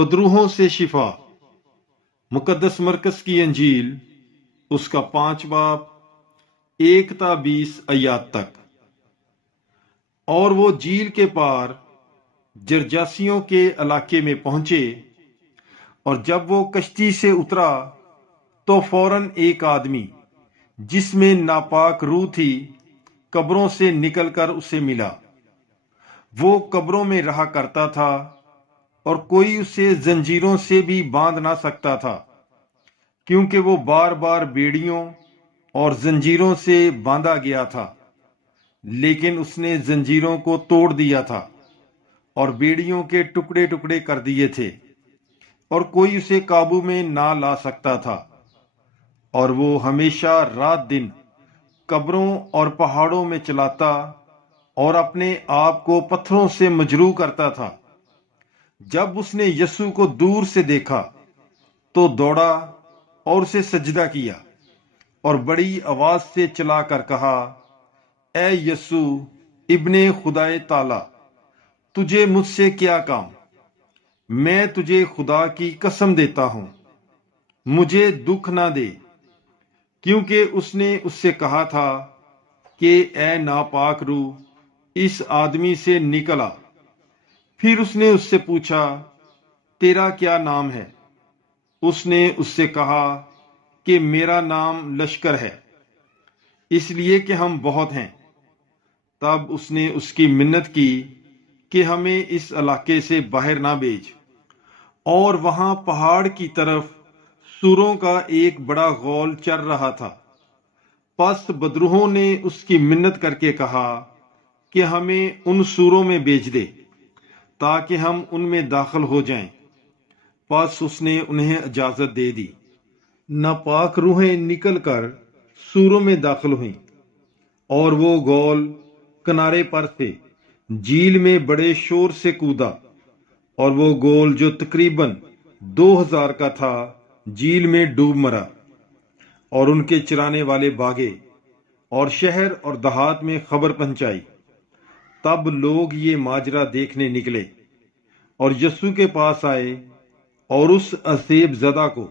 बदरूहों से शिफा। मुकद्दस मरकज की अंजील उसका 5 बाब 1 ता 20 आयात तक। और वो झील के पार जरजासियों के इलाके में पहुंचे, और जब वो कश्ती से उतरा तो फौरन एक आदमी जिसमें नापाक रूह थी कब्रों से निकलकर उसे मिला। वो कब्रों में रहा करता था और कोई उसे जंजीरों से भी बांध ना सकता था, क्योंकि वो बार बार बेड़ियों और जंजीरों से बांधा गया था। लेकिन उसने जंजीरों को तोड़ दिया था और बेड़ियों के टुकड़े टुकड़े कर दिए थे, और कोई उसे काबू में ना ला सकता था। और वो हमेशा रात दिन कब्रों और पहाड़ों में चलाता और अपने आप को पत्थरों से मजरूह करता था। जब उसने यीशु को दूर से देखा तो दौड़ा और उसे सजदा किया और बड़ी आवाज से चिल्लाकर कहा, ए यीशु इब्ने खुदाए ताला, तुझे मुझसे क्या काम? मैं तुझे खुदा की कसम देता हूं, मुझे दुख ना दे। क्योंकि उसने उससे कहा था कि ए नापाक रूह इस आदमी से निकला। फिर उसने उससे पूछा, तेरा क्या नाम है? उसने उससे कहा कि मेरा नाम लश्कर है, इसलिए कि हम बहुत हैं। तब उसने उसकी मिन्नत की कि हमें इस इलाके से बाहर ना भेज। और वहां पहाड़ की तरफ सूरों का एक बड़ा गौल चल रहा था। पस बदरूहों ने उसकी मिन्नत करके कहा कि हमें उन सूरों में भेज दे, ताकि हम उनमें दाखिल हो जाएं। पस उसने उन्हें इजाजत दे दी। नापाक रूहें निकलकर सूरों में दाखिल हुईं, और वो गौल किनारे पर से झील में बड़े शोर से कूदा, और वो गोल जो तकरीबन 2000 का था झील में डूब मरा। और उनके चराने वाले भागे और शहर और देहात में खबर पहुंचाई। तब लोग ये माजरा देखने निकले और यीशु के पास आए, और उस असेब ज़दा को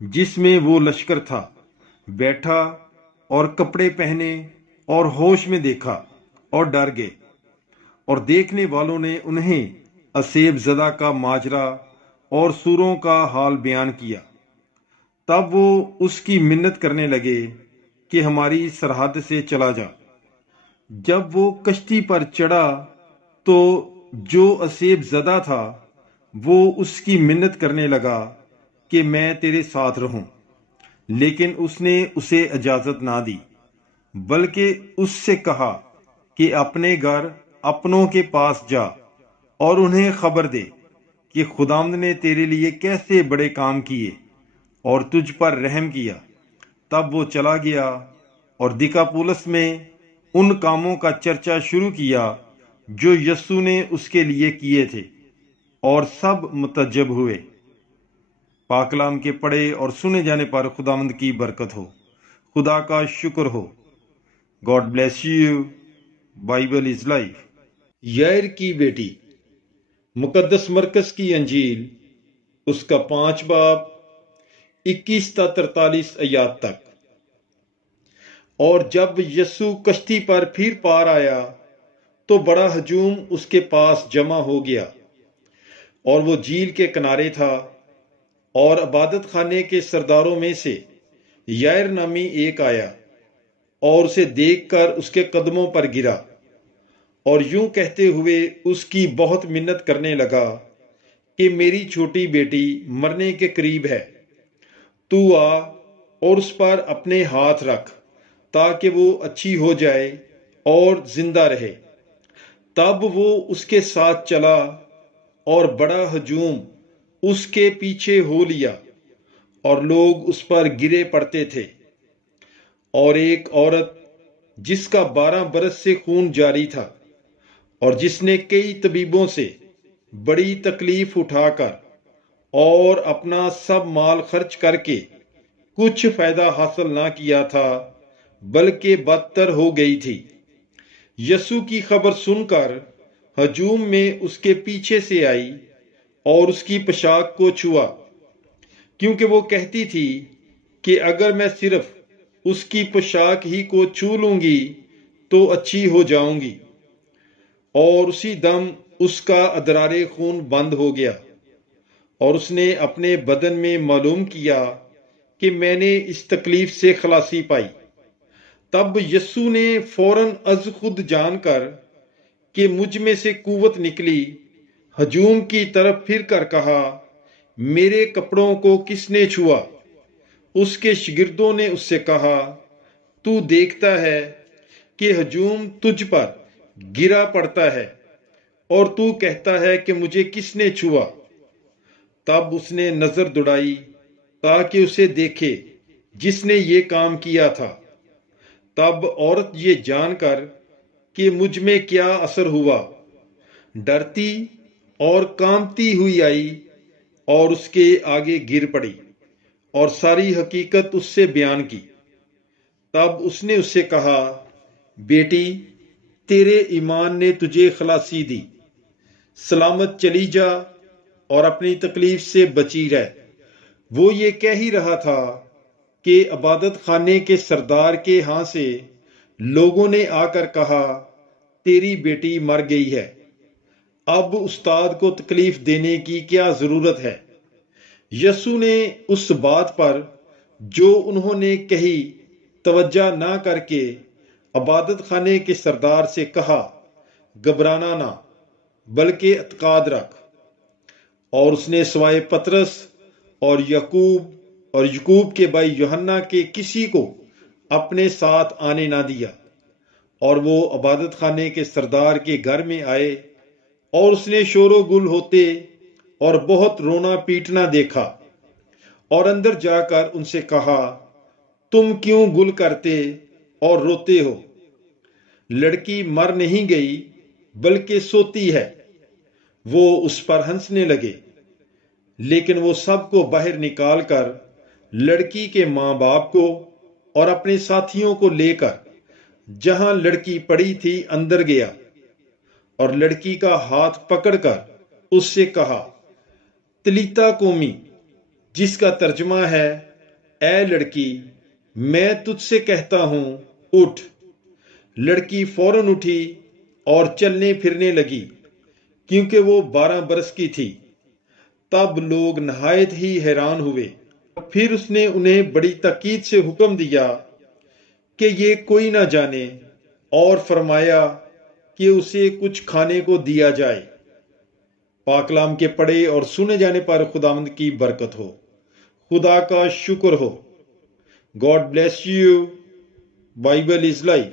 जिसमें वो लश्कर था बैठा और कपड़े पहने और होश में देखा, और डर गए। और देखने वालों ने उन्हें असेब ज़दा का माजरा और सूरों का हाल बयान किया। तब वो उसकी मिन्नत करने लगे कि हमारी सरहद से चला जा। जब वो कश्ती पर चढ़ा तो जो असेब ज़दा था वो उसकी मिन्नत करने लगा कि मैं तेरे साथ रहूं। लेकिन उसने उसे इजाजत ना दी, बल्कि उससे कहा कि अपने घर अपनों के पास जा और उन्हें खबर दे कि खुदावंद ने तेरे लिए कैसे बड़े काम किए और तुझ पर रहम किया। तब वो चला गया और दिकापुलिस में उन कामों का चर्चा शुरू किया जो यीशु ने उसके लिए किए थे, और सब मुतज्जब हुए। पाकलाम के पढ़े और सुने जाने पर खुदावंद की बरकत हो। खुदा का शुक्र हो। God bless you. Bible is life. Yair की बेटी। मुकद्दस मरकज की अंजील उसका 5 बाब 21 ता 43 आयात तक। और जब यीशु कश्ती पर फिर पार आया तो बड़ा हजूम उसके पास जमा हो गया, और वो झील के किनारे था। और इबादत खाने के सरदारों में से यायर नामी एक आया और उसे देखकर उसके कदमों पर गिरा, और यूं कहते हुए उसकी बहुत मिन्नत करने लगा कि मेरी छोटी बेटी मरने के करीब है, तू आ और उस पर अपने हाथ रख, ताकि वो अच्छी हो जाए और जिंदा रहे। तब वो उसके साथ चला, और बड़ा हजूम उसके पीछे हो लिया, और लोग उस पर गिरे पड़ते थे। और एक औरत जिसका 12 बरस से खून जारी था, और जिसने कई तबीबों से बड़ी तकलीफ उठाकर और अपना सब माल खर्च करके कुछ फायदा हासिल ना किया था, बल्कि बदतर हो गई थी, यीशु की खबर सुनकर हजूम में उसके पीछे से आई اور اس کی پوشاک کو چھوا، کیونکہ وہ کہتی تھی کہ اگر میں صرف اس کی پوشاک ہی کو چھو لوں گی تو اچھی ہو جاؤں گی۔ اور اسی دم اس کا ادرار خون بند ہو گیا، اور اس نے اپنے بدن میں معلوم کیا کہ میں نے اس تکلیف سے خلاصی پائی۔ تب یسوع نے فوراً از خود جان کر کہ مجھ میں سے قوت نکلی، ہجوم کی طرف پھر کر کہا، میرے کپڑوں کو کس نے چھوا؟ اس کے شاگردوں نے اس سے کہا، تو دیکھتا ہے کہ ہجوم تجھ پر گرا پڑتا ہے اور تو کہتا ہے کہ مجھے کس نے چھوا؟ تب اس نے نظر دوڑائی تاکہ اسے دیکھے جس نے یہ کام کیا تھا۔ تب عورت یہ جان کر کہ مجھ میں کیا اثر ہوا، ڈرتی اور کانپتی ہوئی آئی اور اس کے آگے گر پڑی اور ساری حقیقت اس سے بیان کی۔ تب اس نے اس سے کہا، بیٹی، تیرے ایمان نے تجھے خلاصی دی، سلامت چلی جا اور اپنی تکلیف سے بچی رہ۔ وہ یہ کہہ ہی رہا تھا کہ عبادت خانے کے سردار کے ہاں سے لوگوں نے آ کر کہا، تیری بیٹی مر گئی ہے، اب استاد کو تکلیف دینے کی کیا ضرورت ہے؟ یسوع نے اس بات پر جو انہوں نے کہی توجہ نہ کر کے عبادت خانے کے سردار سے کہا، گھبرانا نہ بلکہ اعتقاد رکھ۔ اور اس نے سوائے پطرس اور یعقوب کے بھائی یوحنا کے کسی کو اپنے ساتھ آنے نہ دیا۔ اور وہ عبادت خانے کے سردار کے گھر میں آئے، اور اس نے شور و گل ہوتے اور بہت رونا پیٹنا دیکھا، اور اندر جا کر ان سے کہا، تم کیوں گل کرتے اور روتے ہو؟ لڑکی مر نہیں گئی بلکہ سوتی ہے۔ وہ اس پر ہنسنے لگے۔ لیکن وہ سب کو باہر نکال کر لڑکی کے ماں باپ کو اور اپنے ساتھیوں کو لے کر جہاں لڑکی پڑی تھی اندر گیا، اور لڑکی کا ہاتھ پکڑ کر اس سے کہا، تلیتا کومی، جس کا ترجمہ ہے، اے لڑکی، میں تجھ سے کہتا ہوں، اٹھ۔ لڑکی فوراً اٹھی اور چلنے پھرنے لگی، کیونکہ وہ 12 برس کی تھی۔ تب لوگ نہایت ہی حیران ہوئے۔ پھر اس نے انہیں بڑی تاکید سے حکم دیا کہ یہ کوئی نہ جانے، اور فرمایا کہ اسے کچھ کھانے کو دیا جائے۔ پاک کلام کے پڑھے اور سنے جانے پر خداوند کی برکت ہو۔ خدا کا شکر ہو۔ God bless you. Bible is life.